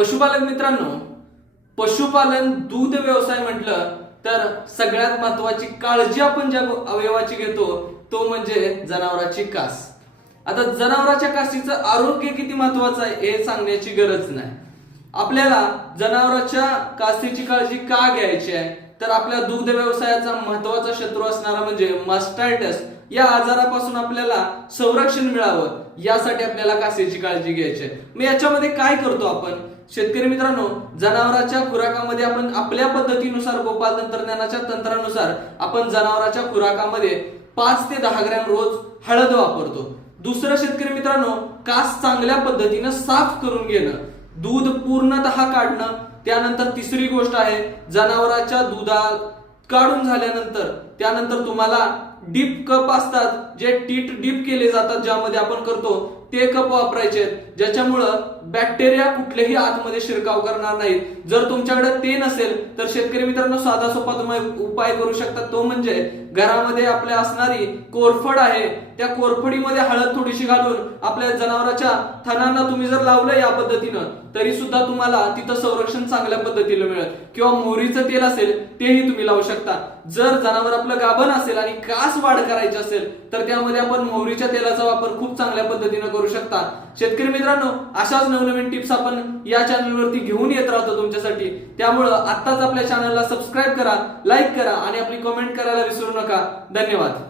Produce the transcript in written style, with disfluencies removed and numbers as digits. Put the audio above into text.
पशुपालक मित्रांनो, पशुपालन दूध व्यवसाय म्हटलं तर सगळ्यात महत्वाची काळजी आपण ज्या अवयवाची घेतो तो म्हणजे जनावरांची कास. आता जनावरांच्या कासीचं आरोग्य किती महत्वाचं आहे हे सांगण्याची गरज नाही. आपल्याला जनावरांच्या कासेची काळजी का घ्यायची आहे तर आपल्या दुग्ध व्यवसायाचा महत्वाचा शत्रू असणारा म्हणजे मास्टायटिस या आजारापासून आपल्याला संरक्षण मिळावं यासाठी आपल्याला कासेची काळजी घ्यायची आहे. मग याच्यामध्ये काय करतो आपण शेतकरी मित्रांनो, जनावरांच्या खुराकामध्ये आपण आपल्या पद्धतीनुसार गोपाल तंत्रज्ञानाच्या तंत्रानुसार आपण जनावरांच्या खुराकामध्ये 5 ते 10 ग्रॅम रोज हळद वापरतो. दुसरं शेतकरी मित्रांनो, कास चांगल्या पद्धतीनं साफ करून घेणं, दूध पूर्णतः काढणं. त्यानंतर तिसरी गोष्ट आहे जनावरांच्या दुधात काढून झाल्यानंतर त्यानंतर तुम्हाला डीप कप असतात जे टीट डीप केले जातात ज्यामध्ये आपण करतो ते कप वापरायचे ज्याच्यामुळं बॅक्टेरिया कुठलेही आतमध्ये शिरकाव करणार नाहीत. जर तुमच्याकडे ते नसेल तर शेतकरी मित्रांनो साधा सोपा तुम्ही उपाय करू शकता, तो म्हणजे घरामध्ये आपल्या असणारी कोरफड आहे त्या कोरफडीमध्ये हळद थोडीशी घालून आपल्या जनावरांच्या थनांना तुम्ही जर लावलं या पद्धतीनं तरी सुद्धा तुम्हाला तिथं संरक्षण चांगल्या पद्धतीने मिळेल. किंवा मोहरीचं तेल असेल तेही तुम्ही लावू शकता. जर जनावर आपलं गाभण असेल आणि कास वाढ करायची असेल तर त्यामध्ये आपण मोहरीच्या तेलाचा वापर खूप चांगल्या पद्धतीने करू शकता. शेतकरी मित्रांनो, अशाच नवनवीन टिप्स आपण या चॅनलवरती घेऊन येत राहतो तुमच्यासाठी. त्यामुळे आत्ताच आपल्या चॅनलला सबस्क्राईब करा, लाईक करा आणि आपली कमेंट करायला विसरू नका. धन्यवाद.